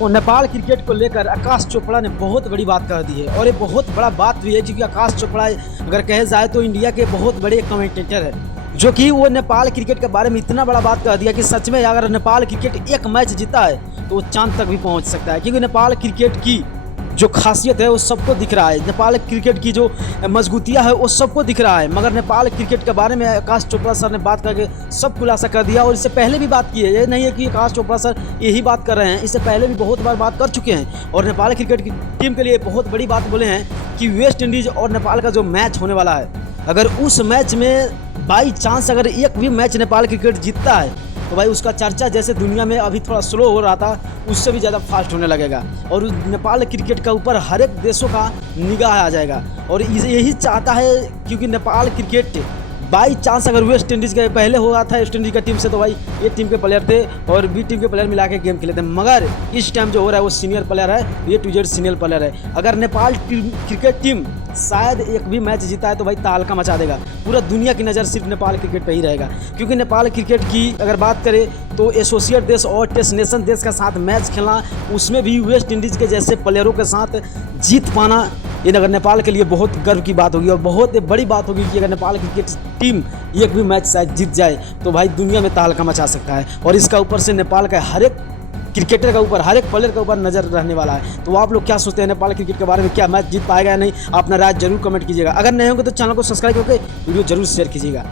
तो नेपाल क्रिकेट को लेकर आकाश चोपड़ा ने बहुत बड़ी बात कर दी है और ये बहुत बड़ा बात भी है क्योंकि आकाश चोपड़ा अगर कहे जाए तो इंडिया के बहुत बड़े कमेंटेटर है जो कि वो नेपाल क्रिकेट के बारे में इतना बड़ा बात कर दिया कि सच में अगर नेपाल क्रिकेट एक मैच जीता है तो वो चांद तक भी पहुंच सकता है क्योंकि नेपाल क्रिकेट की जो खासियत है वो सबको दिख रहा है। नेपाल क्रिकेट की जो मजबूतियाँ है वो सबको दिख रहा है, मगर नेपाल क्रिकेट के बारे में आकाश चोपड़ा सर ने बात करके सब खुलासा कर दिया और इससे पहले भी बात की है। ये नहीं है कि आकाश चोपड़ा सर यही बात कर रहे हैं, इससे पहले भी बहुत बार बात कर चुके हैं और नेपाल क्रिकेट की टीम के लिए बहुत बड़ी बात बोले हैं कि वेस्ट इंडीज़ और नेपाल का जो मैच होने वाला है, अगर उस मैच में बाई चांस अगर एक भी मैच नेपाल क्रिकेट जीतता है तो भाई उसका चर्चा जैसे दुनिया में अभी थोड़ा स्लो हो रहा था उससे भी ज़्यादा फास्ट होने लगेगा और नेपाल क्रिकेट का ऊपर हर एक देशों का निगाह आ जाएगा। और यही चाहता है क्योंकि नेपाल क्रिकेट बाई चांस अगर वेस्ट इंडीज़ के पहले हो रहा था वेस्ट इंडीज़ का टीम से तो भाई ये टीम के प्लेयर थे और बी टीम के प्लेयर मिला के गेम खेले थे, मगर इस टाइम जो हो रहा है वो सीनियर प्लेयर है, A to Z senior player है। अगर नेपाल क्रिकेट टीम शायद एक भी मैच जीता है तो भाई तहलका मचा देगा, पूरा दुनिया की नज़र सिर्फ नेपाल क्रिकेट पे ही रहेगा क्योंकि नेपाल क्रिकेट की अगर बात करें तो एसोसिएट देश और डेस्टिनेशन देश के साथ मैच खेलना, उसमें भी वेस्ट इंडीज़ के जैसे प्लेयरों के साथ जीत पाना, ये अगर नेपाल के लिए बहुत गर्व की बात होगी और बहुत बड़ी बात होगी कि अगर नेपाल क्रिकेट टीम एक भी मैच शायद जीत जाए तो भाई दुनिया में तहलका मचा सकता है। और इसका ऊपर से नेपाल का हर एक क्रिकेटर का ऊपर, हर एक प्लेयर का ऊपर नज़र रहने वाला है। तो आप लोग क्या सोचते हैं नेपाल क्रिकेट के बारे में, क्या मैच जीत पाएगा या नहीं? अपना राय जरूर कमेंट कीजिएगा। अगर नहीं होंगे तो चैनल को सब्सक्राइब करके वीडियो जरूर शेयर कीजिएगा।